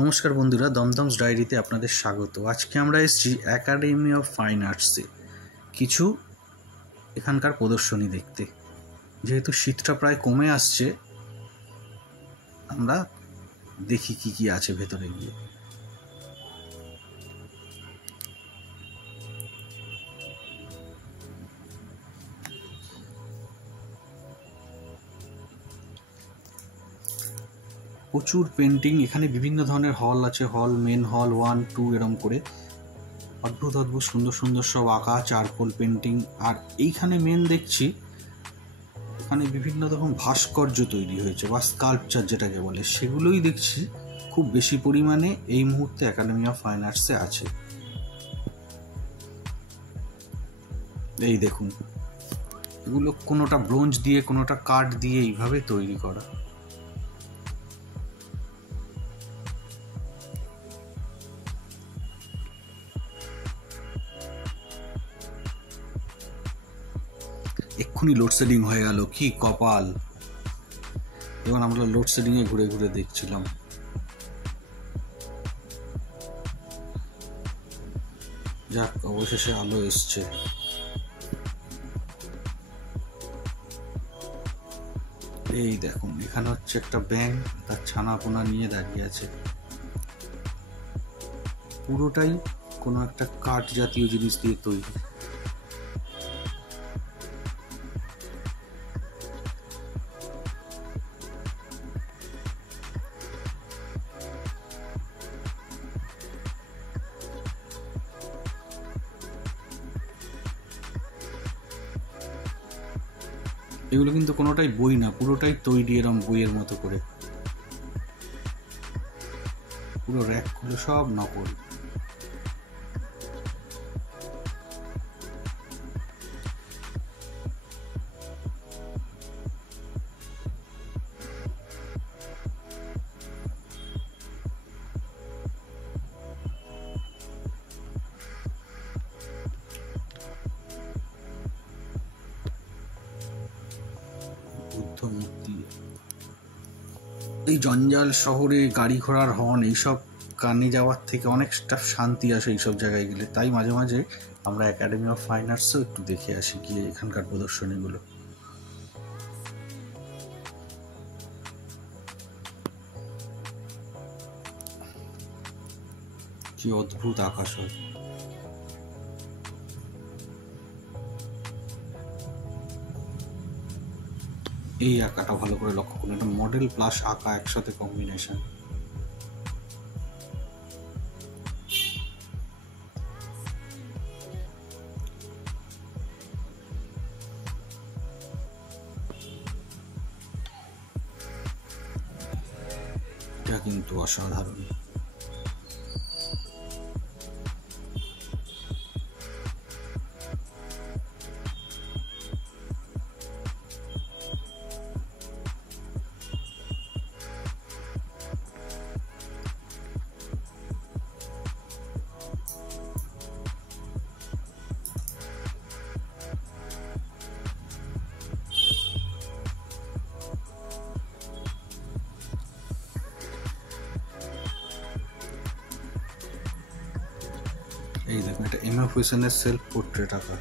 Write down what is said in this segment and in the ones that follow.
নমস্কার বন্ধুরা, দমদমস ডায়েরিতে আপনাদের স্বাগত। আজকে আমরা এসেছি একাডেমি অফ ফাইন আর্টসে কিছু এখানকার প্রদর্শনী দেখতে। যেহেতু শীতটা প্রায় কমে আসছে, আমরা দেখি কি কি আছে ভেতরে গিয়ে। প্রচুর পেন্টিং, এখানে বিভিন্ন ধরনের হল আছে, হল মেন হল 1, 2 এরম করে অদ্ভুত অদ্ভুত সুন্দর সুন্দর সব আঁকা চারকোল পেন্টিং। আর এইখানে মেন দেখছি এখানে বিভিন্ন রকম ভাস্কর্য তৈরি হয়েছে বা স্কাল্পচার যেটাকে বলে, সেগুলোই দেখছি খুব বেশি পরিমাণে এই মুহূর্তে একাডেমি অফ ফাইন আর্টসে আছে। এই দেখুন, এগুলো কোনোটা ব্রোঞ্জ দিয়ে কোনোটা কাঠ দিয়ে এইভাবে তৈরি করা। এক্ষুনি লোডশেডিং হয়ে গেল, কি কপাল। এবং আমরা লোডশেডিং এ ঘুরে ঘুরে দেখছিলাম। যাক, অবশেষে আলো এসছে। এই দেখুন, এখানে হচ্ছে একটা ব্যাঙ তার ছানাপোনা নিয়ে দাঁড়িয়ে আছে। পুরোটাই কোনো একটা কাঠ জাতীয় জিনিস দিয়ে তৈরি। এগুলো কিন্তু কোনোটাই বই না, পুরোটাই তৈরি এরম বইয়ের মতো করে। পুরো র্যাকগুলো সব নকল। মূর্তি। এই জঞ্জাল শহরে গাড়ি ঘোড়ার হর্ন এইসব কানে যাওয়ার থেকে অনেকটা শান্তি আসে এইসব জায়গায় গেলে। তাই মাঝে মাঝে আমরা একাডেমি অফ ফাইন আর্টসও একটু দেখে আসি গিয়ে এখানকার প্রদর্শনীগুলো। কি অদ্ভুত আকাশ হয়। এই আঁকাটা ভালো করে লক্ষ্য করুন, এটা মডেল প্লাস আঁকা একসাথে কম্বিনেশন। এটা কিন্তু অসাধারণ। এই দেখুন, এটা এম এফ হুইসেনের সেলফ পোর্ট্রেট আঁকা।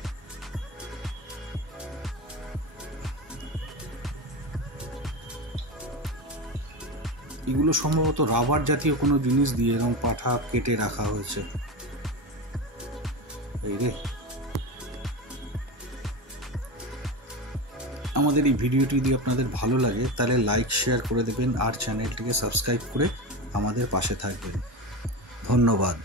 এগুলো সম্ভবত রাবার জাতীয় কোনো জিনিস দিয়ে এরকম পাঠা কেটে রাখা হয়েছে। এই রে, আমাদের এই ভিডিওটি যদি আপনাদের ভালো লাগে তাহলে লাইক শেয়ার করে দেবেন আর চ্যানেলটিকে সাবস্ক্রাইব করে আমাদের পাশে থাকবেন। ধন্যবাদ।